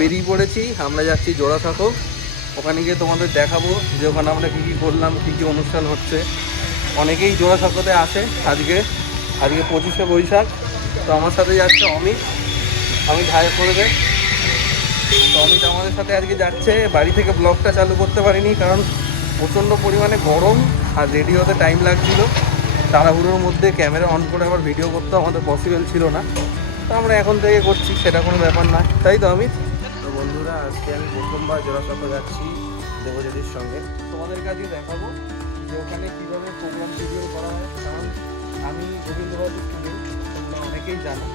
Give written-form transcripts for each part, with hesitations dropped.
বেরিয়ে পড়েছি, আমরা যাচ্ছি জোড়াসাঁকো। ওখানে গিয়ে তোমাদের দেখাবো যে ওখানে আমরা কী কী করলাম, কী কী অনুষ্ঠান হচ্ছে। অনেকেই জোড়াসাঁকোতে আসে। আজকে 25শে বৈশাখ। তো আমার সাথে যাচ্ছে অমিত হায়ার করে দেয়। তো অমিত আমাদের সাথে আজকে যাচ্ছে। বাড়ি থেকে ব্লগটা চালু করতে পারিনি কারণ প্রচণ্ড পরিমাণে গরম আর রেডি হতে টাইম লাগছিল। তাড়াহুড়োর মধ্যে ক্যামেরা অন করে আবার ভিডিও করতে আমাদের পসিবল ছিল না। তো আমরা এখন থেকে করছি, সেটা কোনো ব্যাপার নয়, তাই তো অমিত? তো বন্ধুরা, আজকে আমি প্রথমবার জোড়াসাঁকো যাচ্ছি দেবজ্যোতির সঙ্গে। তোমাদের কাছে দেখাবো যে ওখানে কীভাবে প্রোগ্রাম শিডিউল করা হয়। কারণ আমি রবীন্দ্রভারতী স্টুডেন্ট, তোমরা অনেকেই জানো।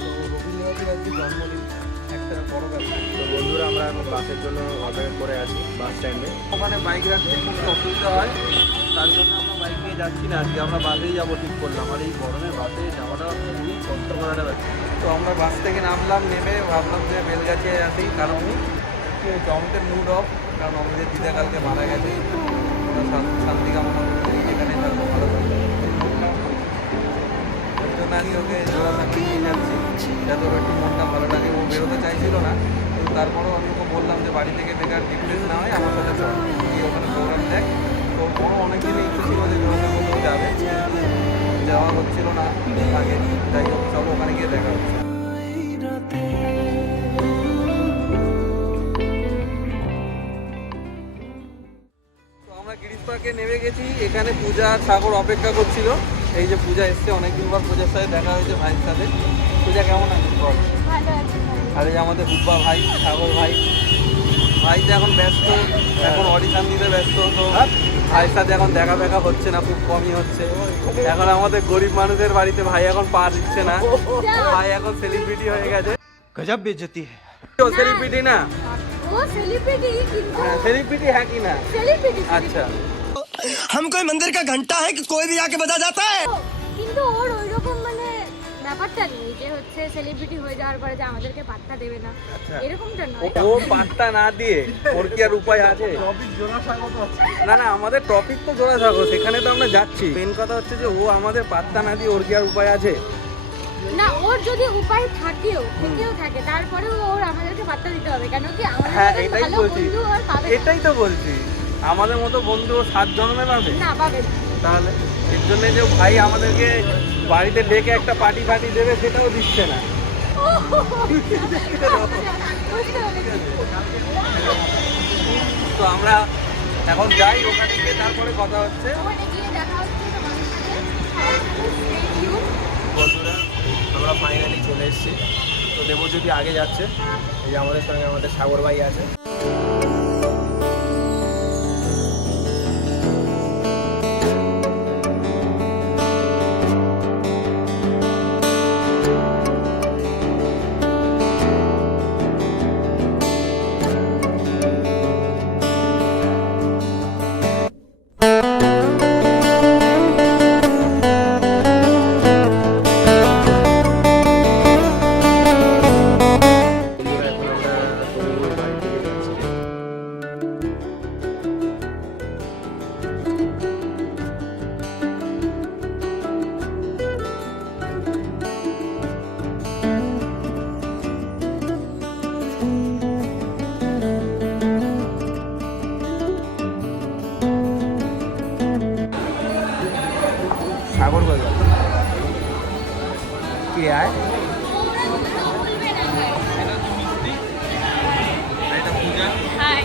তো রবীন্দ্রভারতীর আজকে জন্মদিন, একটা বড় ব্যাপার। তো বন্ধুরা, আমরা এখন বাসের জন্য অপেক্ষা করে আছি বাস স্ট্যান্ডে। ওখানে বাইক রাখতে খুব অসুবিধা হয়, তার জন্য আমরা বাইক নিয়ে যাচ্ছি না। আজকে আমরা বাসেই যাবো ঠিক করলাম। আর এই গরমে বাসে যাওয়াটা খুবই কষ্টকর একটা ব্যাপার। তো আমরা বাস থেকে নামলাম, নেমে ভাবলাম যে বেলগাছিয়ায় আসি। কারণ কি হয়েছে, অমিতের মুড অফ। কারণ অমিতের দিদা কালকে মারা গেছে। শান্তি কামনা করতে এখানে থাকবো, ভালো থাকবে। ওই জন্য আমি ওকে জোড়াসাঁকো নিয়ে যাচ্ছি, যাতে ওর একটু মনটা ভালো লাগে। ও বেরোতে চাইছিল না, কিন্তু তারপরেও আমি ওকে বললাম যে বাড়ি থেকে বেকার ডিপ্রেস না হয় আমার সাথে চল, গিয়ে ওখানে প্রোগ্রাম দেখ। তো ওরও অনেক দিনই ইচ্ছে ছিল যে জোড়াসাঁকোতেও যাবে, যাওয়া হচ্ছিল না আগে। যাই হোক, চলো ওখানে গিয়ে দেখা হচ্ছে। তো আমরা গিরিশ পার্কে নেমে গেছি। এখানে পূজা আর সাগর অপেক্ষা করছিল। এই যে পূজা এসছে, অনেকদিন পর পূজার সাথে দেখা হয়েছে, ভাইয়ের সাথে। পূজা কেমন আছে বল? আর এই যে আমাদের হুব্বা ভাই, সাগর ভাই তো এখন ব্যস্ত, এখন অডিশন দিতে ব্যস্ত। তো ভাইয়ের সাথে এখন দেখা হচ্ছে না, খুব কমই হচ্ছে। এখন আমাদের গরিব মানুষের বাড়িতে ভাই এখন পা দিচ্ছে না। ভাই এখন সেলিব্রিটি হয়ে গেছে। গজব বেজতি। সেলিব্রিটি না, ও সেলিব্রিটি, কিন্তু সেলিব্রিটি হ্যাঁ কি না? সেলিব্রিটি আচ্ছা, हम कोई मंदिर का घंटा है कि कोई भी आके बजा जाता है। কিন্তু ওর ওইরকম মানে ব্যাপারটা নেই যে হচ্ছে সেলিব্রিটি হয়ে যাওয়ার পরে যে আমাদেরকে পাত্তা দেবে না, এরকমটা নয়। ও পাত্তা না দিয়ে ওর কি আর উপায় আছে? না না, আমাদের টপিক তো জোড়াসাঁকো, সেখানে তো আমরা যাচ্ছি। মেন কথা হচ্ছে যে ও আমাদের পাত্তা না দিয়ে ওর কি আর উপায় আছে? না, ওর যদি উপায় থেকেও থাকে, তারপরেও ওর আমাদেরকে পাত্তা দিতে হবে। কেন কি আমাদের হ্যাঁ, মতন এটাই ভালো বলছি, বন্ধু আর পাবে না। এটাই তো বলছি। আমাদের মতো বন্ধু ও 7 জন্মে পাবে না, পাবে না। তাহলে এর জন্য যে ভাই আমাদেরকে বাড়িতে ডেকে একটা পার্টি দেবে, সেটাও দিচ্ছে না। বুঝতে পেরেছি। তো আমরা এখন যাই, ওখানে গিয়ে তারপরে কথা হচ্ছে। ওখানে গিয়ে দেখা হচ্ছে তোমাদের সাথে। Stay tuned. বন্ধুরা, আমরা ফাইনালি চলে এসেছি। তো দেবজ্যোতি আগে যাচ্ছে, এই যে আমাদের সঙ্গে আমাদের সাগর ভাই আছে। সাগর ভাই কে আয়? এটা পূজা, Hi.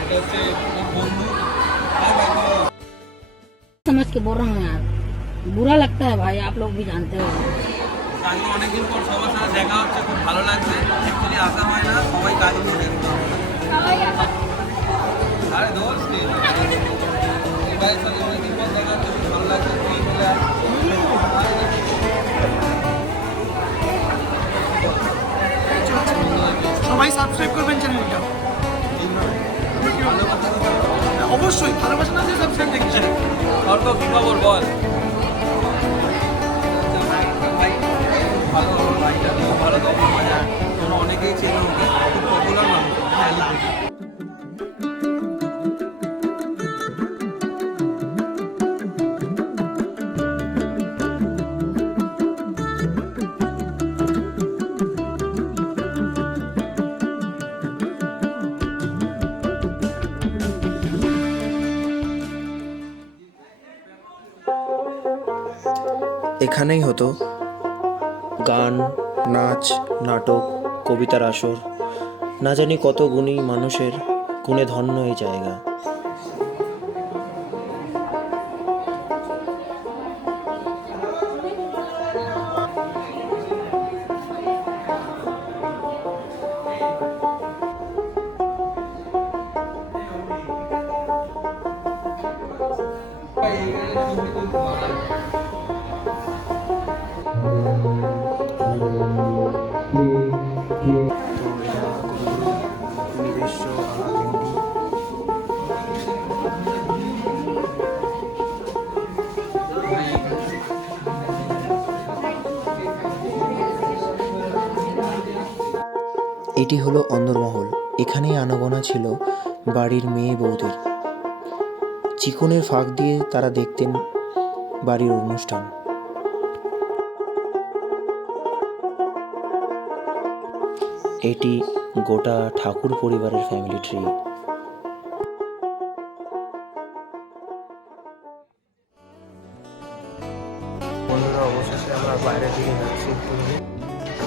এটা হচ্ছে ওর বন্ধু। समझ के बोल रहा हूँ यार, बुरा लगता है भाई, आप लोग भी जानते हो। আজকে অনেকদিন পর সবার সাথে দেখা হচ্ছে, খুব ভালো লাগছে। অ্যাকচুয়ালি আসা হয় না, সবাই কাজ নিয়ে ব্যস্ত। আরে দোস্ত, এই ভাইয়ের সাথে অনেকদিন পর দেখা হচ্ছে, খুব ভালো লাগছে। তুই চলে আয়। সবাই সাবস্ক্রাইব করবেন চ্যানেলটা, অবশ্যই ভালোবাসা না দিয়ে সাবস্ক্রাইব দেখি। অর্ক কি খবর বল? ভাই ভালো, ভাইটা খুব ভালো, তখন মজা। তোমরা অনেকেই চেনো ওকে, খুব পপুলার মানুষ। এখানেই হতো গান, নাচ, নাটক, কবিতার আসর। না জানি কত গুণী মানুষের গুণে ধন্য এই জায়গা। নিজস্ব এটি হলো অন্দরমহল। এখানেই আনাগোনা ছিল বাড়ির মেয়ে বউদের। চিকনের ফাঁক দিয়ে তারা দেখতেন বাড়ির অনুষ্ঠান। এটি গোটা ঠাকুর পরিবারের ফ্যামিলি ট্রি। বন্ধুরা অবশেষে আমরা বাইরের দিকে যাচ্ছি একটু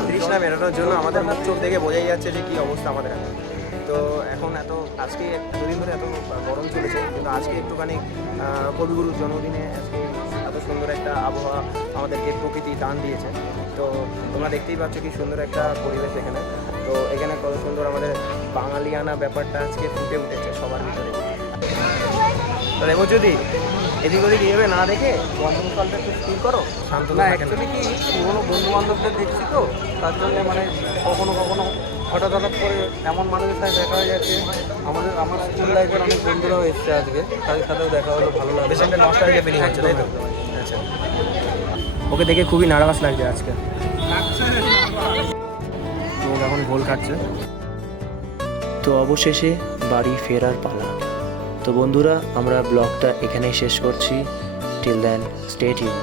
তৃষ্ণা মেটানোর জন্য। আমাদের মুখ চোখ দেখে বোঝাই যাচ্ছে যে কী অবস্থা আমাদের এখন। তো এখন আজকে দুদিন ধরে এত গরম চলেছে, কিন্তু আজকে একটুখানি কবিগুরুর জন্মদিনে আজকে এত সুন্দর একটা আবহাওয়া আমাদেরকে প্রকৃতি দান দিয়েছে। তো তোমরা দেখতেই পাচ্ছ কি সুন্দর একটা পরিবেশ এখানে। তো এখানে কত সুন্দর আমাদের বাঙালিয়ানা ব্যাপারটা আজকে ফুটে উঠেছে সবার ভিতরে। তো দেখো যদি এদিক ওদিক এভাবে না দেখে বন্ধুকালটা একটু স্থির করো, শান্ত না অ্যাকচুয়ালি কি পুরোনো বন্ধু বান্ধবদের দেখছি তো, তার জন্য মানে কখনো কখনো হঠাৎ করে এমন মানুষের সাথে দেখা হয়ে যাচ্ছে। আমার স্কুল লাইফের অনেক বন্ধুরাও এসছে আজকে, তাদের সাথেও দেখা হলো, ভালো লাগবে। বেশ একটা নস্টালজিয়া ফিলিং হচ্ছে, তাই তো? আচ্ছা, ওকে দেখে খুবই নার্ভাস লাগছে আজকে। তো এখন গোল খাচ্ছে। তো অবশেষে বাড়ি ফেরার পালা। তো বন্ধুরা, আমরা ব্লগটা এখানেই শেষ করছি। Till then, stay tune.